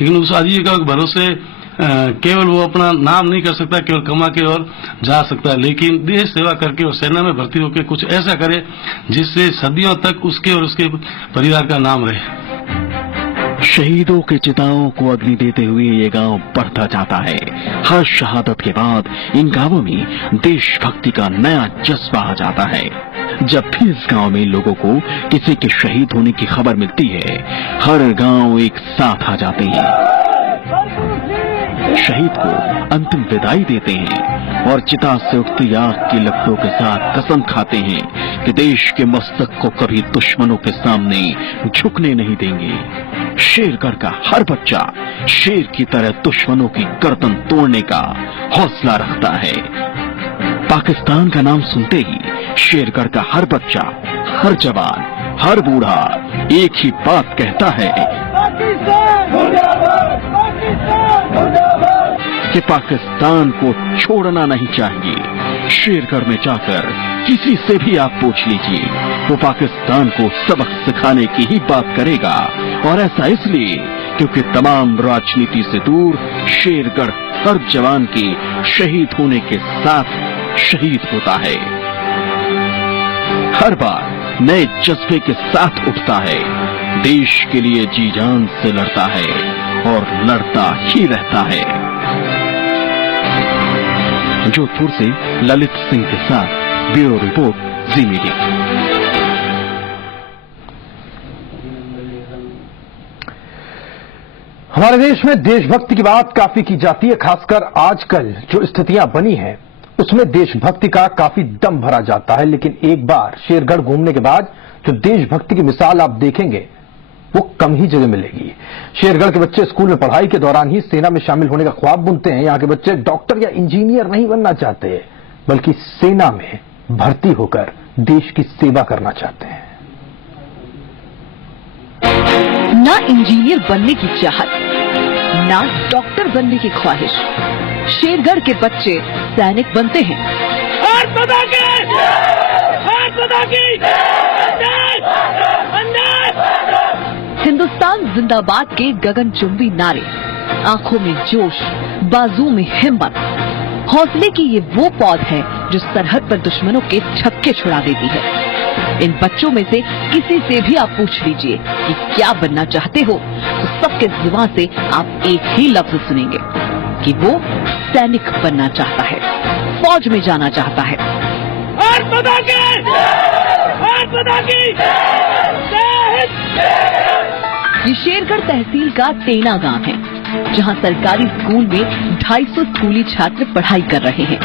लेकिन उस आजीविका के भरोसे केवल वो अपना नाम नहीं कर सकता, केवल कमा के और जा सकता है, लेकिन देश सेवा करके और सेना में भर्ती होकर कुछ ऐसा करे जिससे सदियों तक उसके और उसके परिवार का नाम रहे। शहीदों के चिताओं को अग्नि देते हुए ये गांव बढ़ता जाता है। हर शहादत के बाद इन गांवों में देशभक्ति का नया जज्बा आ जाता है। जब भी इस गांव में लोगों को किसी के शहीद होने की खबर मिलती है, हर गांव एक साथ आ जाते हैं, शहीद को अंतिम विदाई देते हैं और चिता से उठती आग की लपटों के साथ कसम खाते हैं कि देश के मस्तक को कभी दुश्मनों के सामने झुकने नहीं देंगे। शेरगढ़ का हर बच्चा शेर की तरह दुश्मनों की गर्दन तोड़ने का हौसला रखता है। पाकिस्तान का नाम सुनते ही शेरगढ़ का हर बच्चा, हर जवान, हर बूढ़ा एक ही बात कहता है कि पाकिस्तान को छोड़ना नहीं चाहिए। शेरगढ़ में जाकर किसी से भी आप पूछ लीजिए, वो पाकिस्तान को सबक सिखाने की ही बात करेगा, और ऐसा इसलिए क्योंकि तमाम राजनीति से दूर शेरगढ़ हर जवान के शहीद होने के साथ शहीद होता है। हर बार नए जज्बे के साथ उठता है, देश के लिए जी जान से लड़ता है और लड़ता ही रहता है। जोधपुर से ललित सिंह के साथ ब्यूरो रिपोर्ट, जी मीडिया। हमारे देश में देशभक्ति की बात काफी की जाती है, खासकर आजकल जो स्थितियां बनी हैं उसमें देशभक्ति का काफी दम भरा जाता है। लेकिन एक बार शेरगढ़ घूमने के बाद जो देशभक्ति की मिसाल आप देखेंगे वो कम ही जगह मिलेगी। शेरगढ़ के बच्चे स्कूल में पढ़ाई के दौरान ही सेना में शामिल होने का ख्वाब बुनते हैं। यहाँ के बच्चे डॉक्टर या इंजीनियर नहीं बनना चाहते, बल्कि सेना में भर्ती होकर देश की सेवा करना चाहते हैं। ना इंजीनियर बनने की चाहत, ना डॉक्टर बनने की ख्वाहिश, शेरगढ़ के बच्चे सैनिक बनते हैं। हिंदुस्तान जिंदाबाद के गगनचुंबी नारे, आंखों में जोश, बाजू में हिम्मत, हौसले की ये वो पौध है जो सरहद पर दुश्मनों के छक्के छुड़ा देती है। इन बच्चों में से किसी से भी आप पूछ लीजिए कि क्या बनना चाहते हो, तो सबके जुबान से आप एक ही लफ्ज सुनेंगे कि वो सैनिक बनना चाहता है, फौज में जाना चाहता है। ये शेरगढ़ तहसील का टेना गांव है, जहां सरकारी स्कूल में 250 स्कूली छात्र पढ़ाई कर रहे हैं।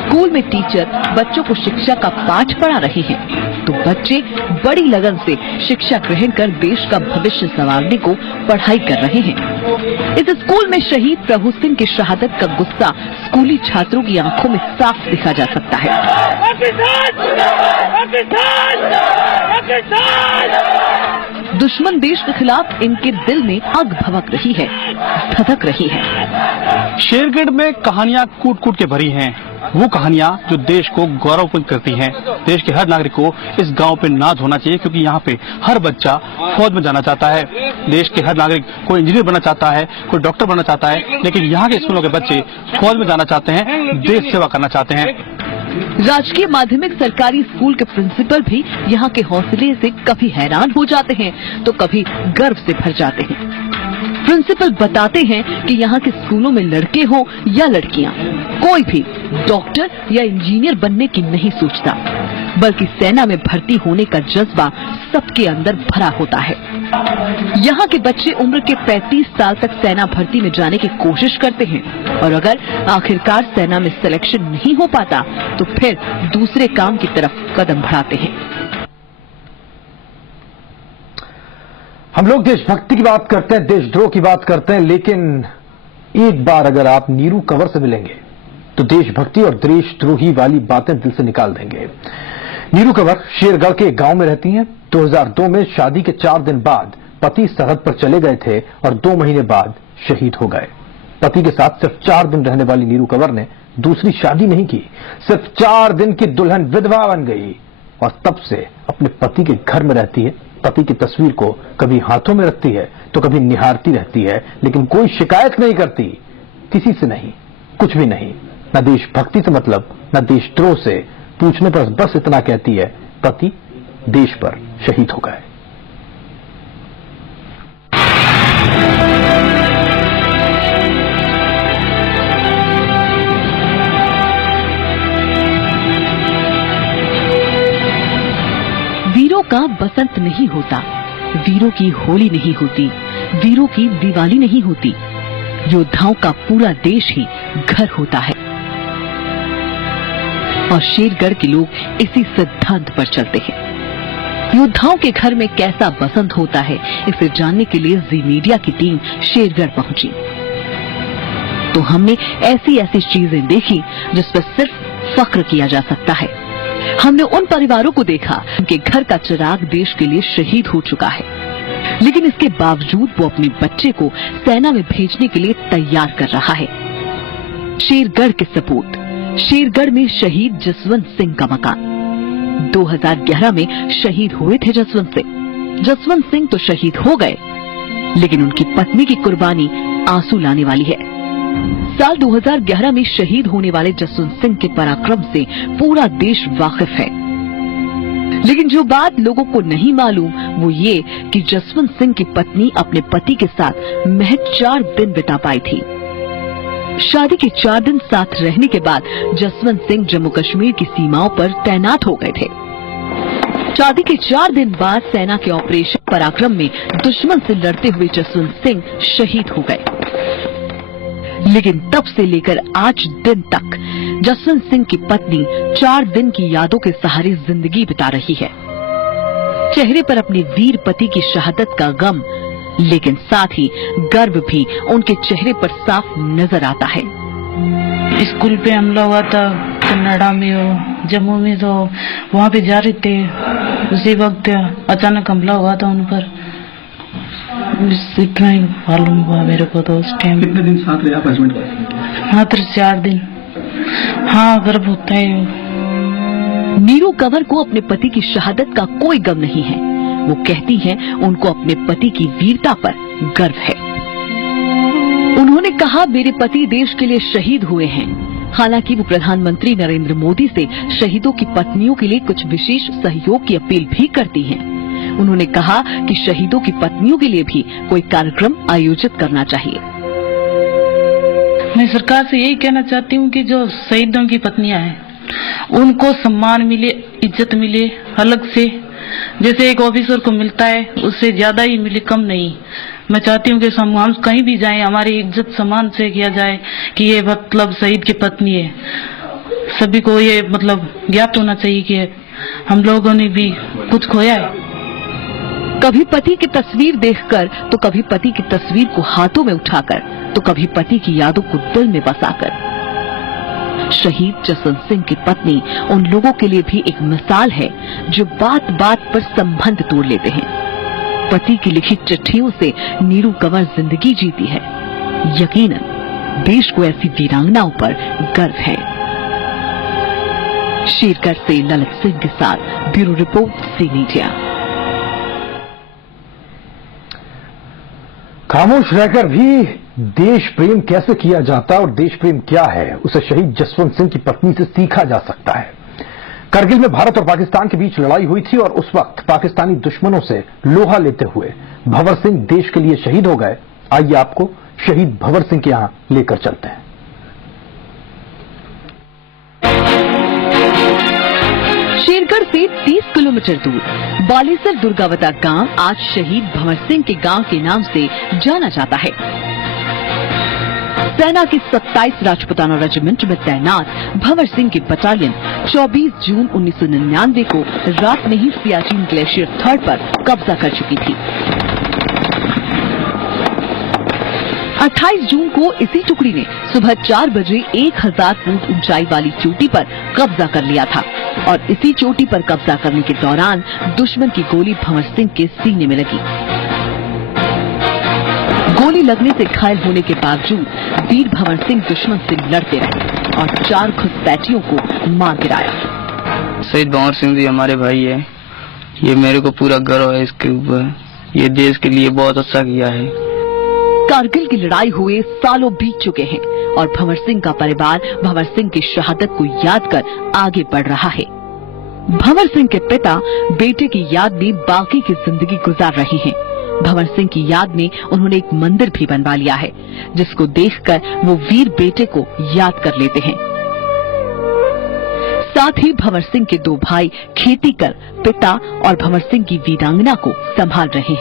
स्कूल में टीचर बच्चों को शिक्षा का पाठ पढ़ा रहे हैं, तो बच्चे बड़ी लगन से शिक्षा ग्रहण कर देश का भविष्य संवारने को पढ़ाई कर रहे हैं। इस स्कूल में शहीद प्रभु सिंह की शहादत का गुस्सा स्कूली छात्रों की आंखों में साफ दिखा जा सकता है। दुश्मन देश के खिलाफ इनके दिल में आग भभक रही है, धधक रही है। शेरगढ़ में कहानियां कूट कूट के भरी हैं, वो कहानियां जो देश को गौरवपूर्ण करती हैं। देश के हर नागरिक को इस गांव पे नाज होना चाहिए, क्योंकि यहाँ पे हर बच्चा फौज में जाना चाहता है। देश के हर नागरिक कोई इंजीनियर बनना चाहता है, कोई डॉक्टर बनना चाहता है, लेकिन यहाँ के स्कूलों के बच्चे फौज में जाना चाहते हैं, देश सेवा करना चाहते हैं। राजकीय माध्यमिक सरकारी स्कूल के प्रिंसिपल भी यहाँ के हौसले से कभी हैरान हो जाते हैं तो कभी गर्व से भर जाते हैं। प्रिंसिपल बताते हैं कि यहाँ के स्कूलों में लड़के हो या लड़कियाँ, कोई भी डॉक्टर या इंजीनियर बनने की नहीं सोचता, बल्कि सेना में भर्ती होने का जज्बा सबके अंदर भरा होता है। यहाँ के बच्चे उम्र के 35 साल तक सेना भर्ती में जाने की कोशिश करते हैं, और अगर आखिरकार सेना में सिलेक्शन नहीं हो पाता तो फिर दूसरे काम की तरफ कदम बढ़ाते हैं। हम लोग देशभक्ति की बात करते हैं, देशद्रोह की बात करते हैं, लेकिन एक बार अगर आप नीरू कंवर से मिलेंगे तो देशभक्ति और देशद्रोही वाली बातें दिल से निकाल देंगे। नीरू कंवर शेरगढ़ के एक गांव में रहती हैं। 2002 में शादी के 4 दिन बाद पति सरहद पर चले गए थे और 2 महीने बाद शहीद हो गए। पति के साथ सिर्फ 4 दिन रहने वाली नीरू कंवर ने दूसरी शादी नहीं की, सिर्फ 4 दिन की दुल्हन विधवा बन गई और तब से अपने पति के घर में रहती है पति की तस्वीर को कभी हाथों में रखती है तो कभी निहारती रहती है, लेकिन कोई शिकायत नहीं करती, किसी से नहीं, कुछ भी नहीं, न देशभक्ति से मतलब, न देशद्रोह से। पूछने पर बस इतना कहती है, पति देश पर शहीद हो गए। वीरों का बसंत नहीं होता, वीरों की होली नहीं होती, वीरों की दिवाली नहीं होती, योद्धाओं का पूरा देश ही घर होता है। और शेरगढ़ के लोग इसी सिद्धांत पर चलते हैं। योद्धाओं के घर में कैसा बसंत होता है, इसे जानने के लिए जी मीडिया की टीम शेरगढ़ पहुंची। तो हमने ऐसी ऐसी चीजें देखी जिस पर सिर्फ फख्र किया जा सकता है। हमने उन परिवारों को देखा उनके घर का चिराग देश के लिए शहीद हो चुका है, लेकिन इसके बावजूद वो अपने बच्चे को सेना में भेजने के लिए तैयार कर रहा है। शेरगढ़ के सपूत, शेरगढ़ में शहीद जसवंत सिंह का मकान। 2011 में शहीद हुए थे जसवंत सिंह। जसवंत सिंह तो शहीद हो गए, लेकिन उनकी पत्नी की कुर्बानी आंसू लाने वाली है। साल 2011 में शहीद होने वाले जसवंत सिंह के पराक्रम से पूरा देश वाकिफ है, लेकिन जो बात लोगों को नहीं मालूम वो ये कि जसवंत सिंह की पत्नी अपने पति के साथ महज 4 दिन बिता पाई थी। शादी के 4 दिन साथ रहने के बाद जसवंत सिंह जम्मू कश्मीर की सीमाओं पर तैनात हो गए थे। शादी के 4 दिन बाद सेना के ऑपरेशन पराक्रम में दुश्मन से लड़ते हुए जसवंत सिंह शहीद हो गए, लेकिन तब से लेकर आज दिन तक जसवंत सिंह की पत्नी 4 दिन की यादों के सहारे जिंदगी बिता रही है। चेहरे पर अपने वीर पति की शहादत का गम, लेकिन साथ ही गर्व भी उनके चेहरे पर साफ नजर आता है। स्कूल पे हमला हुआ था कन्नाडा में और जम्मू में, तो वहाँ पे जा रहे थे, उसी वक्त अचानक हमला हुआ था उन पर। इतना ही मालूम हुआ मेरे को तो उस टाइम। कितने दिन साथ रहे आप हस्बैंड को? मात्र 4 दिन। हाँ, गर्व होता है। नीरू कंवर को अपने पति की शहादत का कोई गम नहीं है। वो कहती हैं उनको अपने पति की वीरता पर गर्व है। उन्होंने कहा, मेरे पति देश के लिए शहीद हुए हैं। हालांकि वो प्रधानमंत्री नरेंद्र मोदी से शहीदों की पत्नियों के लिए कुछ विशेष सहयोग की अपील भी करती हैं। उन्होंने कहा कि शहीदों की पत्नियों के लिए भी कोई कार्यक्रम आयोजित करना चाहिए। मैं सरकार से यही कहना चाहती हूँ कि जो शहीदों की पत्नियां हैं उनको सम्मान मिले, इज्जत मिले अलग से, जैसे एक ऑफिसर को मिलता है उससे ज्यादा ही मिले, कम नहीं। मैं चाहती हूँ कि हम कहीं भी जाएं हमारी इज्जत सम्मान से किया जाए कि ये मतलब शहीद की पत्नी है। सभी को ये मतलब ज्ञात होना चाहिए कि हम लोगों ने भी कुछ खोया है। कभी पति की तस्वीर देखकर, तो कभी पति की तस्वीर को हाथों में उठाकर, तो कभी पति की यादों को दिल में बसाकर। शहीद जसवंत सिंह की पत्नी उन लोगों के लिए भी एक मिसाल है जो बात बात पर संबंध तोड़ लेते हैं। पति की लिखी चिट्ठियों से नीरू कंवर जिंदगी जीती है। यकीनन देश को ऐसी वीरांगनाओं पर गर्व है। शेरगढ़ से ललित सिंह के साथ ब्यूरो रिपोर्ट सी मीडिया। खामोश रहकर भी देश प्रेम कैसे किया जाता है और देश प्रेम क्या है, उसे शहीद जसवंत सिंह की पत्नी से सीखा जा सकता है। करगिल में भारत और पाकिस्तान के बीच लड़ाई हुई थी और उस वक्त पाकिस्तानी दुश्मनों से लोहा लेते हुए भंवर सिंह देश के लिए शहीद हो गए। आइए आपको शहीद भंवर सिंह के यहां लेकर चलते हैं। शेरगढ़ से 30 किलोमीटर दूर बालेसर दुर्गावता गांव आज शहीद भंवर सिंह के गांव के नाम से जाना जाता है। सेना की 27 राजपुताना रेजिमेंट में तैनात भंवर सिंह की बटालियन 24 जून 1999 को रात में ही सियाचिन ग्लेशियर 3 पर कब्जा कर चुकी थी। 28 जून को इसी टुकड़ी ने सुबह 4 बजे 1000 फुट ऊंचाई वाली चोटी पर कब्जा कर लिया था और इसी चोटी पर कब्जा करने के दौरान दुश्मन की गोली भंवर सिंह के सीने में लगी। गोली लगने से घायल होने के बावजूद वीर भंवर सिंह दुश्मन से लड़ते रहे और 4 घुसपैठियों को मार गिराया। शहीद भंवर सिंह जी हमारे भाई है, ये मेरे को पूरा गर्व है इसके ऊपर। ये देश के लिए बहुत अच्छा किया है। कारगिल की लड़ाई हुए सालों बीत चुके हैं और भंवर सिंह का परिवार भंवर सिंह की शहादत को याद कर आगे बढ़ रहा है। भंवर सिंह के पिता बेटे की याद में बाकी की जिंदगी गुजार रहे हैं। भंवर सिंह की याद में उन्होंने एक मंदिर भी बनवा लिया है, जिसको देखकर वो वीर बेटे को याद कर लेते हैं। साथ ही भंवर सिंह के 2 भाई खेती कर पिता और भंवर सिंह की वीरांगना को संभाल रहे हैं।